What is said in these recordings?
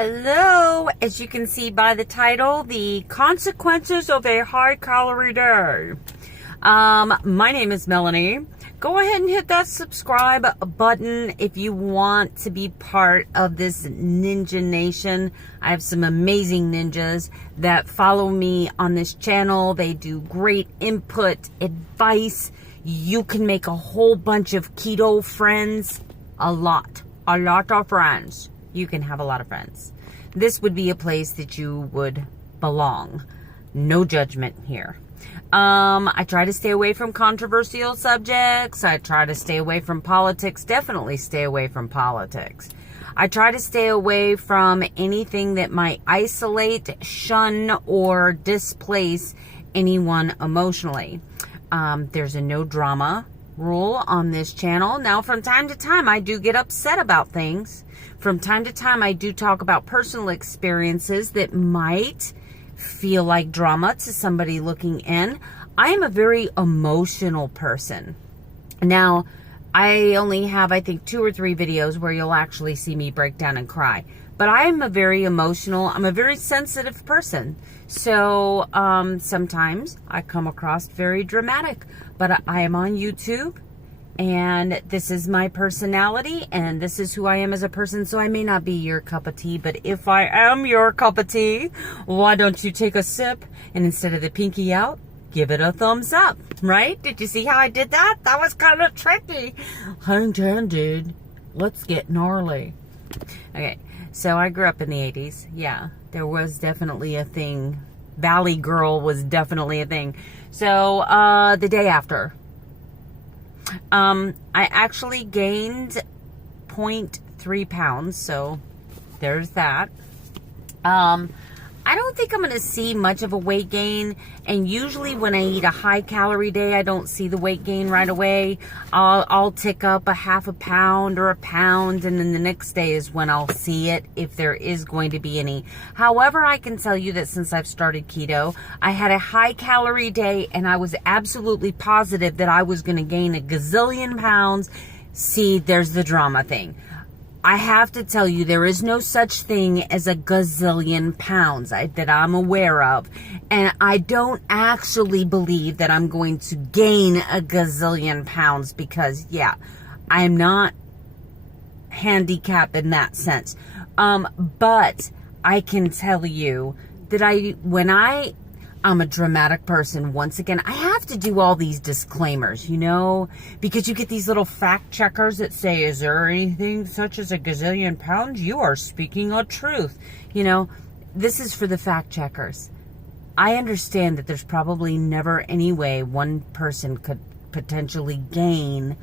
Hello, as you can see by the title, the consequences of a high calorie day. My name is Melanie. Go ahead and hit that subscribe button if you want to be part of this ninja nation. I have some amazing ninjas that follow me on this channel. They do great input, advice. You can make a whole bunch of keto friends. A lot of friends. You can have a lot of friends. This would be a place that you would belong. No judgment here. I try to stay away from controversial subjects. I try to stay away from politics. Definitely stay away from politics. I try to stay away from anything that might isolate, shun, or displace anyone emotionally. There's a no drama rule on this channel. Now, from time to time, I do get upset about things. From time to time, I do talk about personal experiences that might feel like drama to somebody looking in. I am a very emotional person. Now, I only have, I think, 2 or 3 videos where you'll actually see me break down and cry. But I am a very emotional, I'm a very sensitive person. So sometimes I come across very dramatic. But I am on YouTube, and this is my personality, and this is who I am as a person. So I may not be your cup of tea, but if I am your cup of tea, why don't you take a sip, and instead of the pinky out, give it a thumbs up, right? Did you see how I did that? That was kind of tricky. Dude, let's get gnarly. Okay, so I grew up in the 80s. Yeah, there was definitely a thing. Valley Girl was definitely a thing. So, the day after, I actually gained 0.3 pounds. So, there's that. I don't think I'm going to see much of a weight gain. And usually when I eat a high calorie day, I don't see the weight gain right away. I'll tick up a half a pound or a pound. And then the next day is when I'll see it, if there is going to be any. However, I can tell you that since I've started keto, I had a high calorie day and I was absolutely positive that I was going to gain a gazillion pounds. See, there's the drama thing. I have to tell you, there is no such thing as a gazillion pounds that I'm aware of. And I don't actually believe that I'm going to gain a gazillion pounds because, yeah, I'm not handicapped in that sense. But I can tell you that I'm a dramatic person. Once again, I have to do all these disclaimers, because you get these little fact checkers that say, is there anything such as a gazillion pounds? You are speaking a truth. This is for the fact checkers. I understand that there's probably never any way one person could potentially gain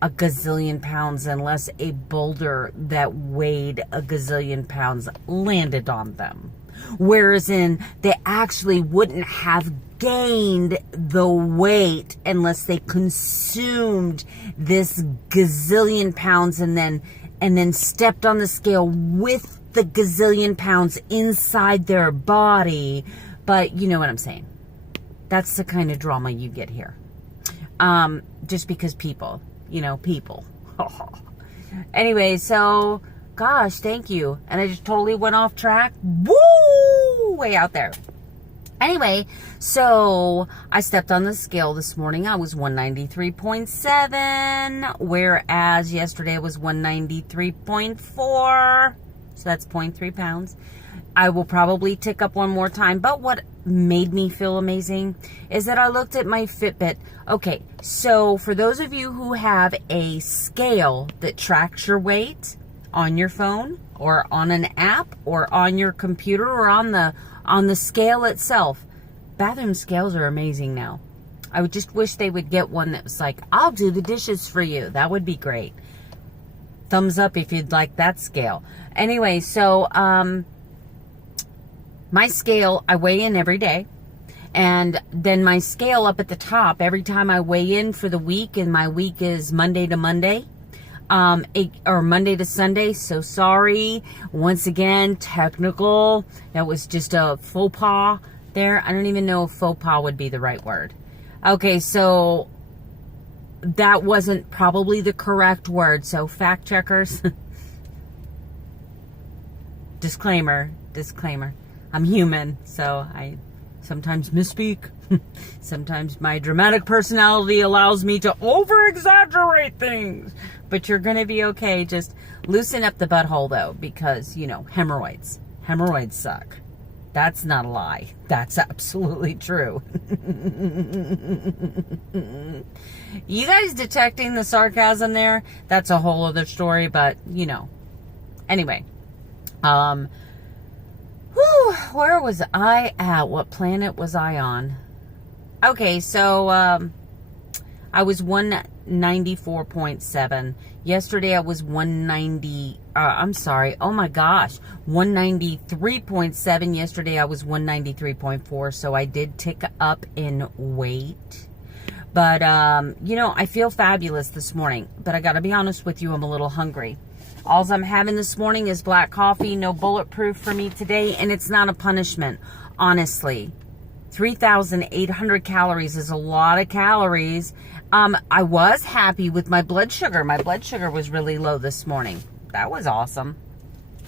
a gazillion pounds unless a boulder that weighed a gazillion pounds landed on them. Whereas they actually wouldn't have gained the weight unless they consumed this gazillion pounds and then stepped on the scale with the gazillion pounds inside their body. But you know what I'm saying. That's the kind of drama you get here. Just because people. Anyway, so gosh, thank you. And I just totally went off track. Woo! Way out there. Anyway, so I stepped on the scale this morning. I was 193.7, whereas yesterday it was 193.4. So that's 0.3 pounds. I will probably tick up one more time. But what made me feel amazing is that I looked at my Fitbit. Okay, so for those of you who have a scale that tracks your weight on your phone or on an app or on your computer or on the scale itself, bathroom scales are amazing now. I would just wish they would get one that was like, I'll do the dishes for you. That would be great. Thumbs up if you'd like that scale. Anyway, so my scale, I weigh in every day. And then my scale up at the top, every time I weigh in for the week, and my week is Monday to Monday, or Monday to Sunday. So sorry. Once again, technical. That was just a faux pas there. I don't even know if faux pas would be the right word. Okay, so that wasn't probably the correct word. So fact checkers. disclaimer. I'm human, so I sometimes misspeak. Sometimes my dramatic personality allows me to over-exaggerate things. But you're going to be okay. Just loosen up the butthole, though, because, you know, hemorrhoids. Hemorrhoids suck. That's not a lie. That's absolutely true. You guys detecting the sarcasm there? That's a whole other story, but, you know. Anyway. Where was I at? What planet was I on? Okay, so I was 194.7. Yesterday I was 190. I'm sorry. Oh my gosh, 193.7. Yesterday I was 193.4. So I did tick up in weight. But you know, I feel fabulous this morning. But I got to be honest with you, I'm a little hungry. All I'm having this morning is black coffee. No bulletproof for me today, and it's not a punishment. Honestly, 3,800 calories is a lot of calories. I was happy with my blood sugar. My blood sugar was really low this morning. That was awesome.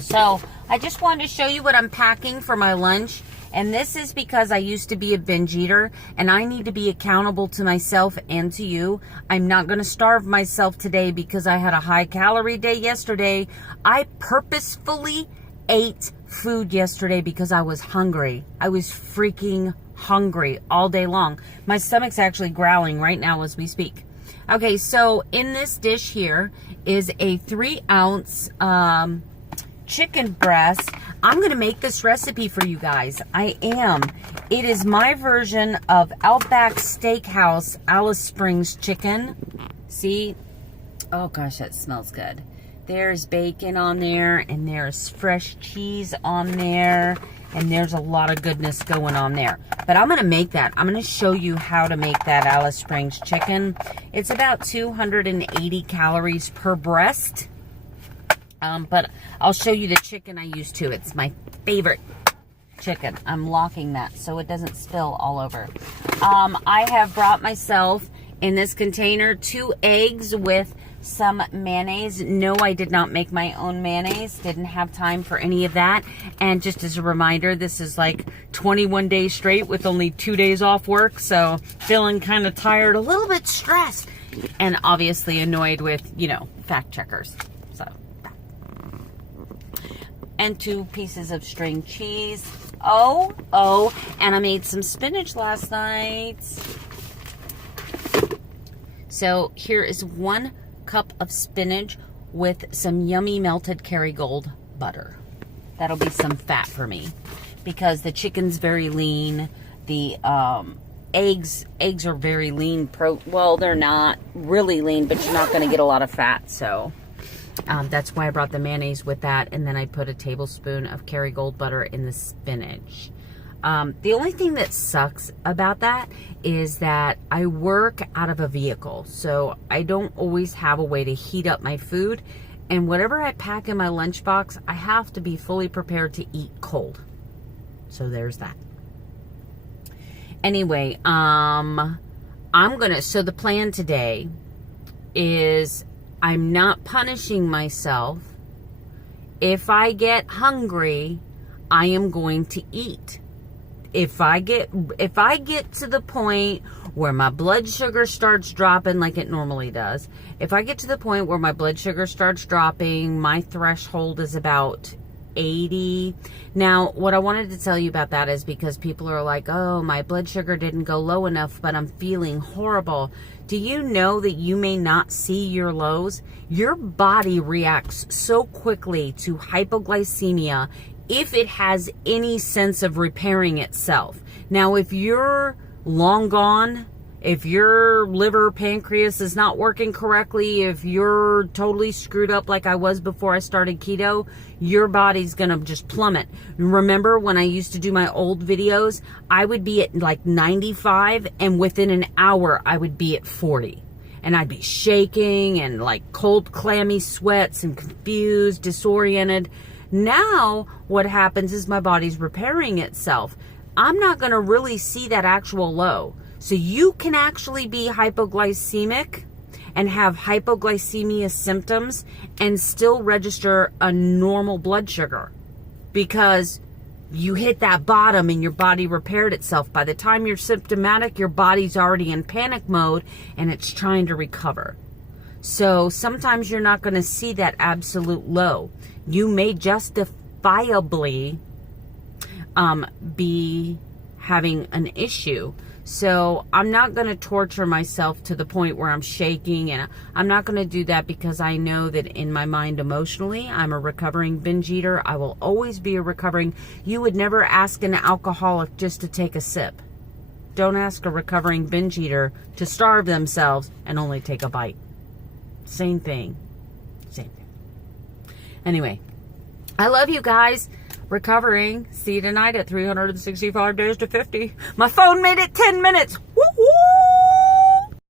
So I just wanted to show you what I'm packing for my lunch. And this is because I used to be a binge eater, and I need to be accountable to myself and to you. I'm not going to starve myself today because I had a high calorie day yesterday. I purposefully ate food yesterday because I was hungry. I was freaking hungry all day long. My stomach's actually growling right now as we speak. Okay, so in this dish here is a 3-ounce chicken breast. I'm going to make this recipe for you guys. I am. It is my version of Outback Steakhouse Alice Springs chicken. See? Oh gosh, that smells good. There's bacon on there, and there's fresh cheese on there, and there's a lot of goodness going on there. But I'm going to make that. I'm going to show you how to make that Alice Springs chicken. It's about 280 calories per breast. But I'll show you the chicken I use too. It's my favorite chicken. I'm locking that so it doesn't spill all over. I have brought myself in this container 2 eggs with some mayonnaise. No, I did not make my own mayonnaise. Didn't have time for any of that. And just as a reminder, this is like 21 days straight with only 2 days off work. So feeling kind of tired, a little bit stressed, and obviously annoyed with, you know, fact checkers. So. And 2 pieces of string cheese. Oh, and I made some spinach last night. So here is 1 cup of spinach with some yummy melted Kerrygold butter. That'll be some fat for me because the chicken's very lean. The eggs are very lean. Well, they're not really lean, but you're not going to get a lot of fat, so... that's why I brought the mayonnaise with that, and then I put a tablespoon of Kerrygold butter in the spinach. The only thing that sucks about that is that I work out of a vehicle, so I don't always have a way to heat up my food, and whatever I pack in my lunchbox, I have to be fully prepared to eat cold. So there's that. Anyway, so the plan today is... I'm not punishing myself. If I get hungry, I am going to eat. If I get to the point where my blood sugar starts dropping like it normally does, if I get to the point where my blood sugar starts dropping, my threshold is about 80. Now, what I wanted to tell you about that is because people are like, oh, my blood sugar didn't go low enough, but I'm feeling horrible. Do you know that you may not see your lows? Your body reacts so quickly to hypoglycemia if it has any sense of repairing itself. Now, if you're long gone, if your liver, pancreas is not working correctly, if you're totally screwed up like I was before I started keto, your body's going to just plummet. Remember when I used to do my old videos, I would be at like 95, and within an hour I would be at 40. And I'd be shaking and like cold, clammy sweats and confused, disoriented. Now what happens is my body's repairing itself. I'm not going to really see that actual low. So you can actually be hypoglycemic and have hypoglycemia symptoms and still register a normal blood sugar. because you hit that bottom and your body repaired itself. By the time you're symptomatic, your body's already in panic mode and it's trying to recover. So sometimes you're not going to see that absolute low. You may justifiably be having an issue. So I'm not going to torture myself to the point where I'm shaking, and I'm not going to do that, because I know that in my mind emotionally, I'm a recovering binge eater. I will always be a recovering. You would never ask an alcoholic just to take a sip. Don't ask a recovering binge eater to starve themselves and only take a bite. Same thing. Same thing. Anyway, I love you guys. Recovering. See you tonight at 365 days to 50. My phone made it 10 minutes.